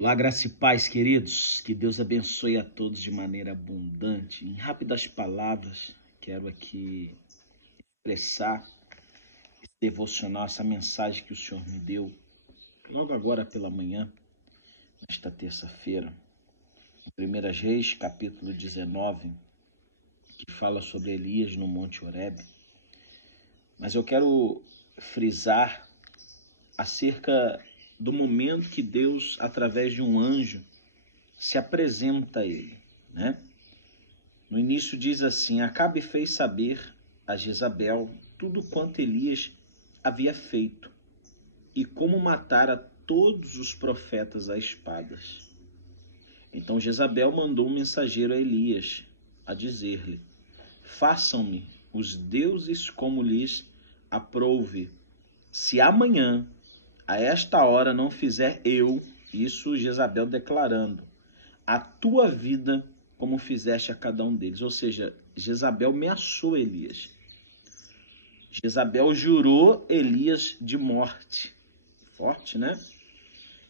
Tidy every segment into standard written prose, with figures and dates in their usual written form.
Olá, graça e paz, queridos. Que Deus abençoe a todos de maneira abundante. Em rápidas palavras, quero aqui expressar esse devocional, essa mensagem que o Senhor me deu logo agora pela manhã, nesta terça-feira. Em 1 Reis, capítulo 19, que fala sobre Elias no Monte Horebe. Mas eu quero frisar acerca do momento que Deus, através de um anjo, se apresenta a ele, né? No início diz assim: Acabe fez saber a Jezabel tudo quanto Elias havia feito e como matara todos os profetas a espadas. Então Jezabel mandou um mensageiro a Elias a dizer-lhe: Façam-me os deuses como lhes aprouve, se amanhã a esta hora não fizer eu, isso Jezabel declarando, a tua vida como fizeste a cada um deles. Ou seja, Jezabel ameaçou Elias. Jezabel jurou Elias de morte. Forte, né?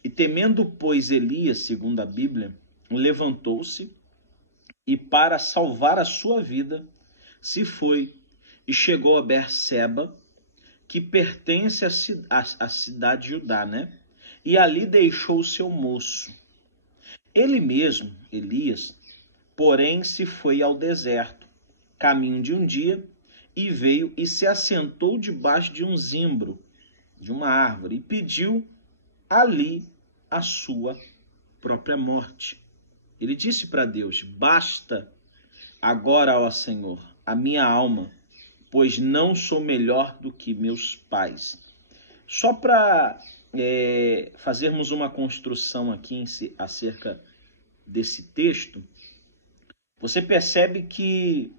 E temendo, pois, Elias, segundo a Bíblia, levantou-se e para salvar a sua vida, se foi e chegou a Berseba, que pertence à cidade de Judá, né? E ali deixou o seu moço. Ele mesmo, Elias, porém se foi ao deserto, caminho de um dia, e veio e se assentou debaixo de um zimbro, de uma árvore, e pediu ali a sua própria morte. Ele disse para Deus: Basta agora, ó Senhor, a minha alma, pois não sou melhor do que meus pais. Só para fazermos uma construção aqui acerca desse texto, você percebe que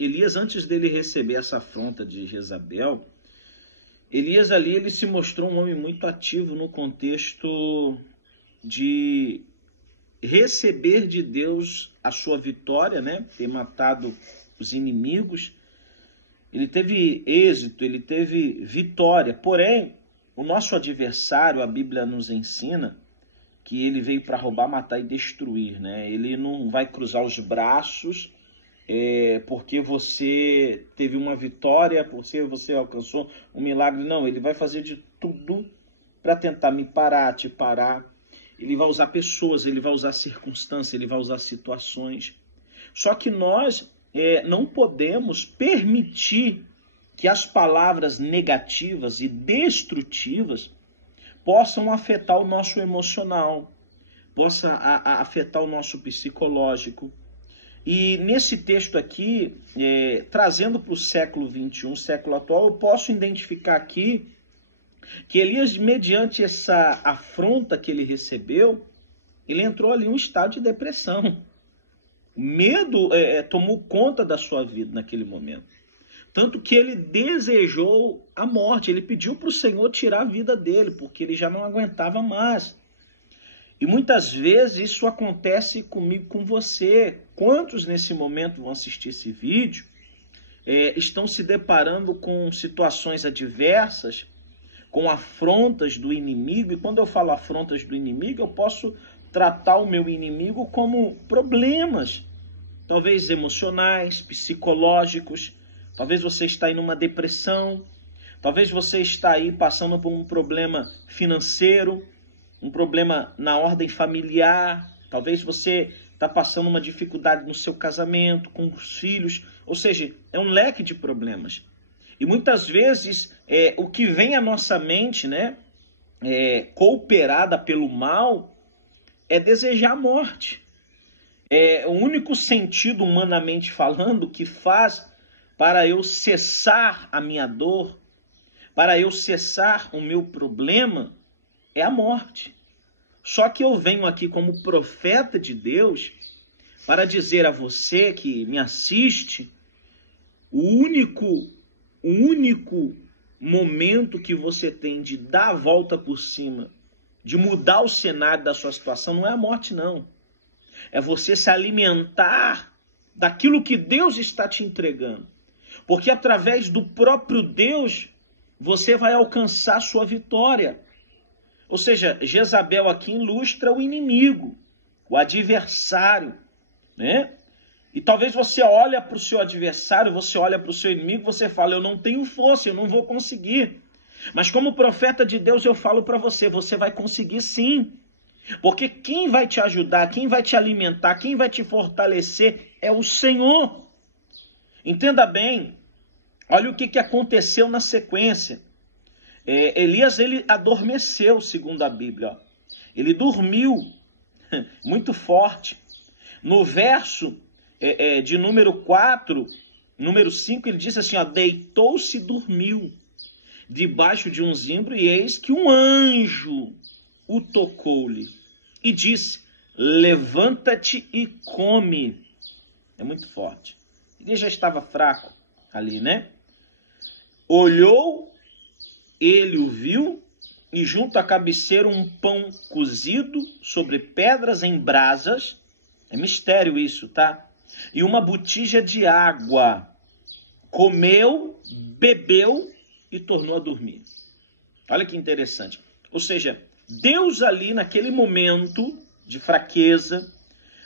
Elias, antes dele receber essa afronta de Jezabel, Elias ali ele se mostrou um homem muito ativo no contexto de receber de Deus a sua vitória, né? Ter matado os inimigos. Ele teve êxito, ele teve vitória. Porém, o nosso adversário, a Bíblia nos ensina que ele veio para roubar, matar e destruir, né? Ele não vai cruzar os braços porque você teve uma vitória, porque você alcançou um milagre. Não, ele vai fazer de tudo para tentar me parar, te parar. Ele vai usar pessoas, ele vai usar circunstâncias, ele vai usar situações. Só que nós não podemos permitir que as palavras negativas e destrutivas possam afetar o nosso emocional, possa afetar o nosso psicológico. E nesse texto aqui, trazendo para o século XXI, século atual, eu posso identificar aqui que Elias, mediante essa afronta que ele recebeu, ele entrou ali em um estado de depressão. O medo tomou conta da sua vida naquele momento. Tanto que ele desejou a morte, ele pediu para o Senhor tirar a vida dele, porque ele já não aguentava mais. E muitas vezes isso acontece comigo, com você. Quantos nesse momento vão assistir esse vídeo, estão se deparando com situações adversas, com afrontas do inimigo? E quando eu falo afrontas do inimigo, eu posso tratar o meu inimigo como problemas, talvez emocionais, psicológicos. Talvez você está aí numa depressão, talvez você está aí passando por um problema financeiro, um problema na ordem familiar, talvez você está passando uma dificuldade no seu casamento, com os filhos, ou seja, é um leque de problemas. E muitas vezes o que vem à nossa mente, né, cooperada pelo mal, é desejar a morte. O único sentido, humanamente falando, que faz para eu cessar a minha dor, para eu cessar o meu problema, é a morte. Só que eu venho aqui como profeta de Deus para dizer a você que me assiste, o único momento que você tem de dar a volta por cima, de mudar o cenário da sua situação, não é a morte, não. É você se alimentar daquilo que Deus está te entregando. Porque através do próprio Deus, você vai alcançar sua vitória. Ou seja, Jezabel aqui ilustra o inimigo, o adversário, né? E talvez você olhe para o seu adversário, você olha para o seu inimigo, você fala, eu não tenho força, eu não vou conseguir. Mas como profeta de Deus, eu falo para você, você vai conseguir sim. Porque quem vai te ajudar, quem vai te alimentar, quem vai te fortalecer é o Senhor. Entenda bem, olha o que aconteceu na sequência. Elias, ele adormeceu, segundo a Bíblia. Ó. Ele dormiu, muito forte. No verso de número 4, número 5, ele diz assim, ó, deitou-se e dormiu debaixo de um zimbro, e eis que um anjo o tocou-lhe e disse, levanta-te e come. É muito forte. Ele já estava fraco ali, né? Olhou, ele o viu, e junto à cabeceira um pão cozido sobre pedras em brasas, é mistério isso, tá? E uma botija de água. Comeu, bebeu e tornou a dormir. Olha que interessante. Ou seja, Deus ali naquele momento de fraqueza,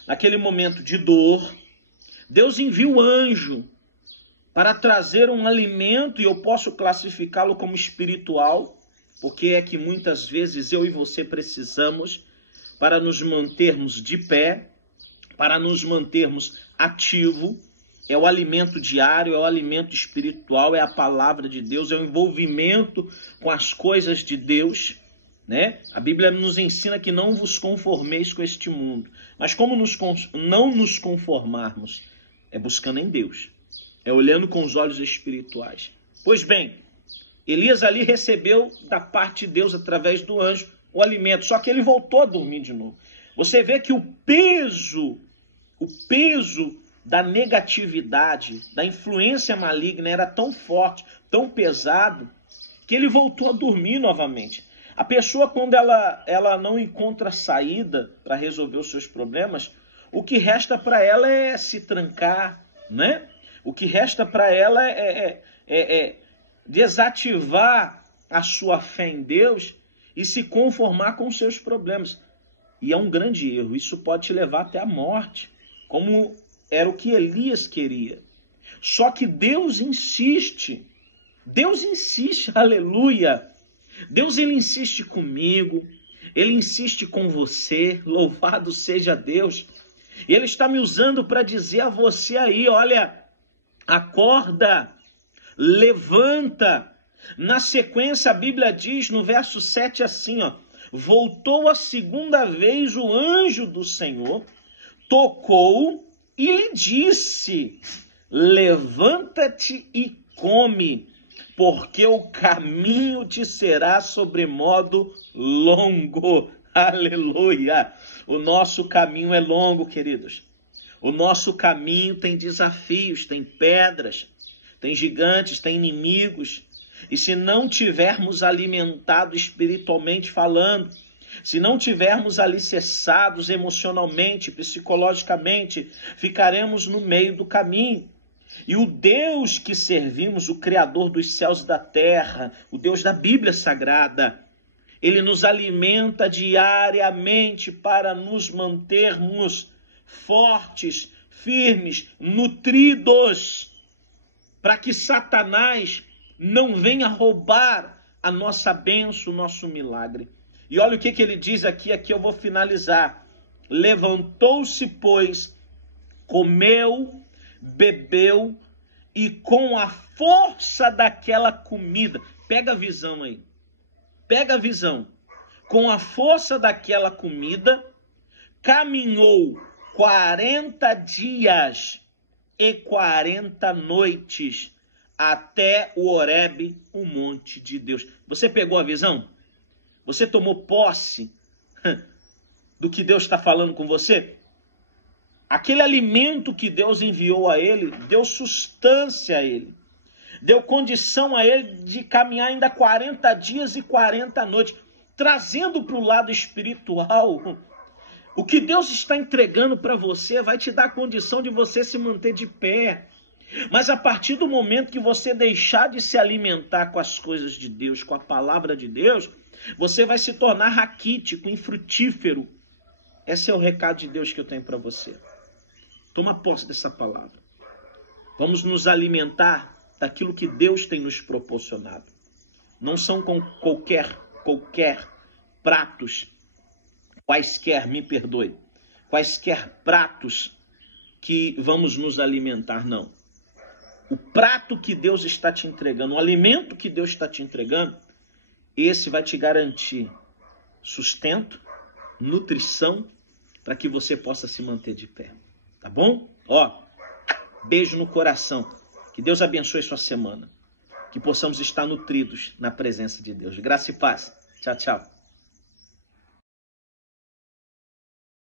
naquele momento de dor, Deus envia o anjo para trazer um alimento, e eu posso classificá-lo como espiritual, porque é que muitas vezes eu e você precisamos para nos mantermos de pé, para nos mantermos ativos. É o alimento diário, é o alimento espiritual, é a palavra de Deus, é o envolvimento com as coisas de Deus, né? A Bíblia nos ensina que não vos conformeis com este mundo. Mas como não nos conformarmos? É buscando em Deus, é olhando com os olhos espirituais. Pois bem, Elias ali recebeu da parte de Deus, através do anjo, o alimento, só que ele voltou a dormir de novo. Você vê que o peso da negatividade, da influência maligna era tão forte, tão pesado, que ele voltou a dormir novamente. A pessoa, quando ela não encontra saída para resolver os seus problemas, o que resta para ela é se trancar, né? O que resta para ela é desativar a sua fé em Deus e se conformar com os seus problemas. E é um grande erro, isso pode te levar até a morte, como era o que Elias queria. Só que Deus insiste, aleluia. Deus, ele insiste comigo, ele insiste com você, louvado seja Deus. E ele está me usando para dizer a você aí, olha, acorda, levanta. Na sequência a Bíblia diz no verso 7 assim, ó, voltou a segunda vez o anjo do Senhor, tocou e lhe disse, levanta-te e come, porque o caminho te será sobremodo longo. Aleluia! O nosso caminho é longo, queridos. O nosso caminho tem desafios, tem pedras, tem gigantes, tem inimigos. E se não tivermos alimentado espiritualmente falando, se não tivermos alicerçados emocionalmente, psicologicamente, ficaremos no meio do caminho. E o Deus que servimos, o Criador dos céus e da terra, o Deus da Bíblia Sagrada, ele nos alimenta diariamente para nos mantermos fortes, firmes, nutridos, para que Satanás não venha roubar a nossa bênção, o nosso milagre. E olha o que ele diz aqui eu vou finalizar. Levantou-se, pois, comeu, bebeu, e com a força daquela comida, pega a visão aí, pega a visão, com a força daquela comida, caminhou 40 dias e 40 noites, até o Horebe, o monte de Deus. Você pegou a visão? Você tomou posse do que Deus está falando com você? Aquele alimento que Deus enviou a ele, deu sustância a ele. Deu condição a ele de caminhar ainda 40 dias e 40 noites. Trazendo para o lado espiritual, o que Deus está entregando para você vai te dar condição de você se manter de pé. Mas a partir do momento que você deixar de se alimentar com as coisas de Deus, com a palavra de Deus, Você vai se tornar raquítico, infrutífero. Esse é o recado de Deus que eu tenho para você. Toma posse dessa palavra. Vamos nos alimentar daquilo que Deus tem nos proporcionado. Não são com qualquer pratos, quaisquer, me perdoe, quaisquer pratos que vamos nos alimentar, não. O prato que Deus está te entregando, o alimento que Deus está te entregando, esse vai te garantir sustento, nutrição, para que você possa se manter de pé. Tá bom? Ó, beijo no coração. Que Deus abençoe sua semana. Que possamos estar nutridos na presença de Deus. Graça e paz. Tchau, tchau.